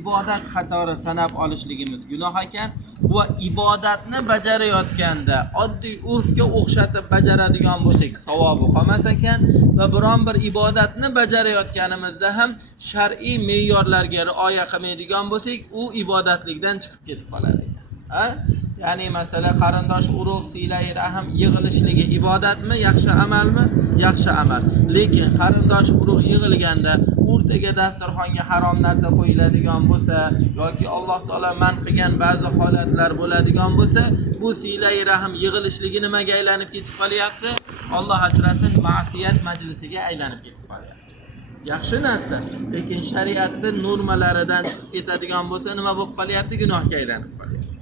ibodat qatori sanab olishligimiz gunoh ekan va ibodatni bajarayotganda oddiy urfga o'xshatib bajaradigan bo'lsak savobi qolmas ekan va biron bir ibodatni bajarayotganimizda ham shar'iy me'yorlarga rioya qilmaydigan bo'lsak u ibodatlikdan chiqib ketib qoladi ekan. Ya'ni masala qarindosh urug' siylay rahim yig'ilishligi ibodatmi, yaxshi amalmi? Yaxshi amal. Lekin qarindosh urug' yig'ilganda o'rtaga dasturxonga harom narsa qo'yiladigan bo'lsa yoki Alloh taolo man qilgan ba'zi holatlar bo'ladigan bo'lsa, bu siylay rahim yig'ilishligi nimaga aylanib ketib qolyapti? Alloh asrasin, ma'siyat majlisiga aylanib ketib qolyapti. Yaxshi narsa, lekin shariatning normalaridan chiqib ketadigan bo'lsa nima bo'lib qolyapti? Gunohga aylanib qolyapti.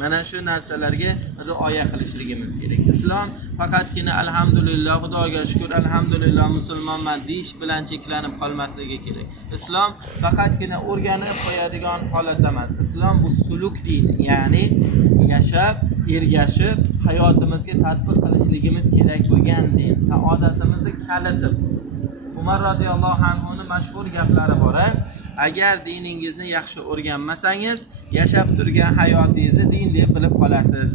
Mana shu narsalarga rioya qilishligimiz kerak. Islom faqatgina alhamdulillah, Xudoga shukr, alhamdulillah musulmonman deyish bilan cheklanib qolmasligi kerak. Islom faqatgina o'rganib qo'yadigan holat emas. Islom bu suluk dini, ya'ni yashab, ergashib, hayotimizga tatbiq qilishligimiz kerak bo'lgan din. Saodatimizni kaliti. Umar radhiyallohu anhuning mashhur gaplari bor. Agar diningizni yaxshi o'rganmasangiz, yashab turgan hayotingizni din deb bilib qolasiz.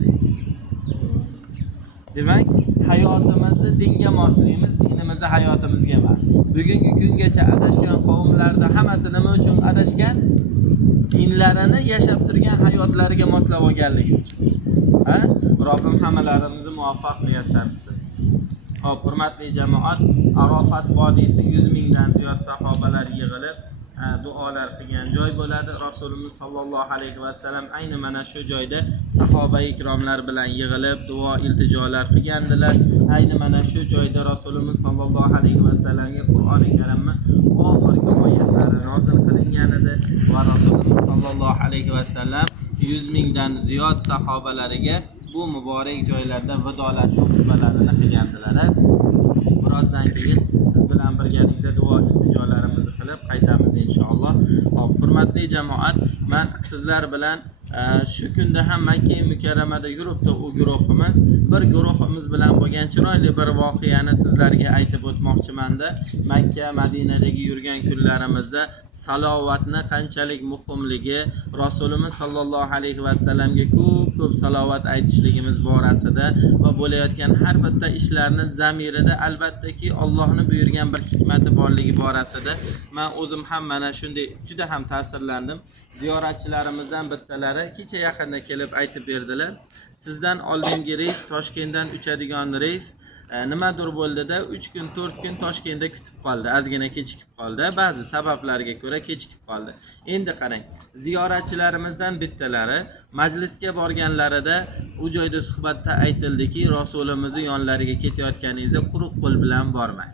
Demak, hayotimizni dinga moslaymiz, dinimizni hayotimizga emas. Bugungi kungacha adashgan qavmlarda hammasi nima uchun adashgan? Dinlarini yashab turgan hayotlariga moslab olganligi uchun. Robbim hammalarimizni muvaffaq muyassar qilsin. Xo'p, hurmatli jamoat, Arofat vodiysi 100 mingdan ziyod sahobalar yig'ilib duolar qilgan joy bo'ladi. Rasulimiz sallallohu alayhi va sallam ayni mana shu joyda sahoba ikromlar bilan yig'ilib duo iltijolar qilgandilar. Ayni mana shu joyda Rasulimiz sallallohu alayhi va sallamga Qur'oni Karimni oxirgi oyatlari nozil qilingan edi va Rasulimiz sallallohu alayhi va sallam 100 mingdan ziyod sahobalariga bu muborak joylarda vidolashuv xutbalarini qilgandilar. Birozdan keyin siz bilan birgalikda duo iltijolarimizni qilib qaytamiz inshaalloh. Hop, hurmatli jamoat, men sizlar bilan shu kunda ham Makka mukarramada yuribdi u guruhimiz. Bir guruhimiz bilan bo'lgan chiroyli bir voqeani sizlarga aytib o'tmoqchiman-da. Makka, Madinadagi yurgan kunlarimizda salovatni qanchalik muhimligi, Rasulimiz sallallohu alayhi va sallamga ko'p salovat aytishligimiz borasida va bo'layotgan har bitta ishlarning zamirida albattaki Allohning buyurgan bir hikmati borligi borasida men o'zim ham mana shunday juda ham ta'sirlandim. Ziyoratchilarimizdan bittalari kecha yaqinda kelib aytib berdilar. Sizdan oldingi reys Toshkentdan uchadigan reys nimadir bo'ldida 3 kun 4 kun Toshkentda kutib qoldi. Ozgina kechikib qoldi. Ba'zi sabablarga ko'ra kechikib qoldi. Endi qarang, ziyoratchilarimizdan bittalari majlisga borganlarida u joyda suhbatda aytildiki, Rasulimizni yonlariga ketayotganingizda quruq qo'l bilan bormang.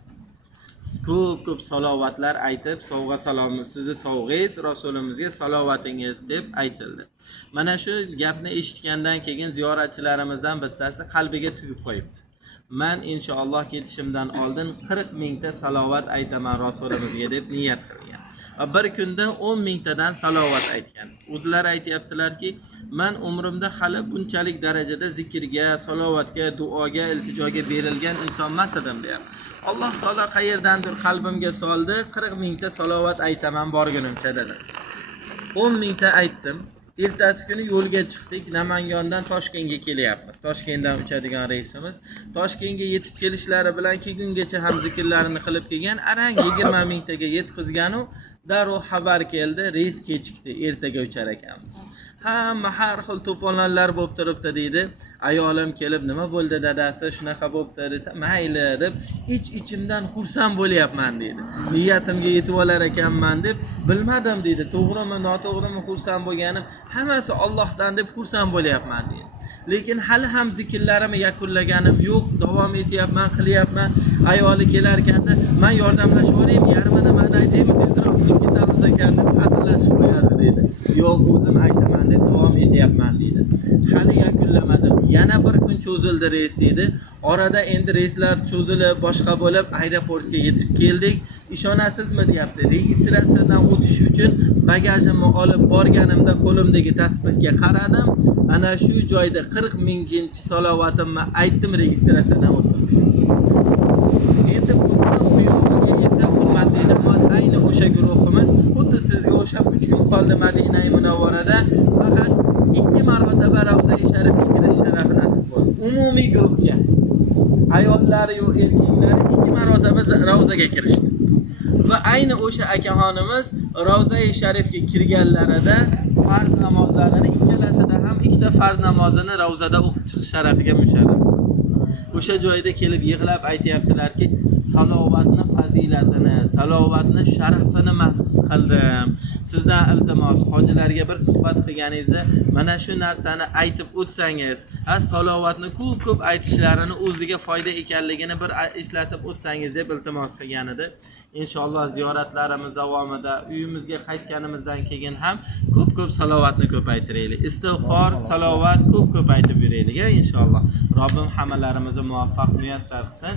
Ko'p salovatlar aytib, sovg'a salom, sizni sovg'ingiz, Rasulimizga salovatingiz deb aytildi. Mana shu gapni eshitgandan keyin ziyoratchilarimizdan bittasi qalbiga tugib qo'yibdi. Men inshaalloh ketishimdan oldin 40 mingta salovat aytaman Rasulimizga deb niyat qilgan. Va bir kunda 10 mingtadan salovat aytgan. O'zlari aytayaptilarki, men umrimda hali bunchalik darajada zikrga, salovatga, duoga, iltijoga berilgan inson emas edim deyapti. Alloh taolo qayerdandir qalbimga soldi, 40 mingta salovat aytaman borgunimcha dedi. 10 mingta aytdim. Ertasi kuni yo'lga chiqdik. Namangandan Toshkentga kelyapmiz. Toshkentdan uchadigan reysimiz. Toshkentga yetib kelishlari bilan kungacha ham zikrlarini qilib kelgan, arang 20 mingtaga yetkazgan u darrov xabar keldi, reys kechikdi, ertaga uchar ekanmiz. Hamma har xil to'polonlar bo'lib turibdi deydi. Ayolim kelib, nima bo'ldi dadasi, shunaqa bo'libdi desa, mayli deb ichimdan xursand bo'lyapman deydi. Niyatimga yetib olar ekanman deb bilmadim deydi. To'g'rimi, noto'g'rimi xursand bo'lganim, hammasi Allohdan deb xursand bo'lyapman deydi. Lekin hali ham zikrlarimni yakunlaganim yo'q, davom etyapman, qilyapman. Ayoli kelar ekanda, men yordamlashib boraymi, yarmini men aytaymi, tezroq chiqib ketamiz ekan deb hazillashib qo'yadi deydi. Yo'q, o'zim aytaman deb davom etyapman deydi. Hali yakunlamadim. Yana bir kun cho'zildi reys deydi. Orada endi reyslar cho'zilib, boshqa bo'lib aeroportga yetib keldik. Ishonasizmi deyapti. Registratsiyadan o'tish uchun bagajimni olib borganimda qo'limdagi tasbihga qaradim. Ana shu joyda 40 minginchi salovatimni aytdim, registratsiyadan o'tdim. Endi bundan buyog'iga esa hurmatli jamoat, ayni o'sha guruhimiz xuddi sizga o'sha 3 kun qoldi Madina-i Munawvarada faqat 2 marotaba Ravza-i Sharifga kirish sharafi nasib bo'ldi. Umumiy guruhga ayollar va erkaklar 2 marotaba Ravzaga kirishdi. Va ayni o'sha akaxonimiz Ravza-i Sharifga kirganlarida farz namozlarini ikkalasida ham ikkita farz namozini Ravzada o'qib chiqish sharafiga musharraf. O'sha joyda kelib yig'lab aytayaptilarki, salovatni fazilatini, salovatni sharafini mahfuz qildim. Sizdan iltimos, hojilarga bir suhbat qilganingizda mana shu narsani aytib o'tsangiz, salovatni ko'p aytishlarini o'ziga foyda ekanligini bir eslatib o'tsangiz deb iltimos qilgan edi. Inshaalloh ziyoratlarimiz davomida uyimizga qaytganimizdan keyin ham ko'p salovatni ko'paytiraylik. Istig'for, salovat ko'p aytib yuraylik inshaalloh. Robbim hammalarimizni muvaffaq muyassar qilsin.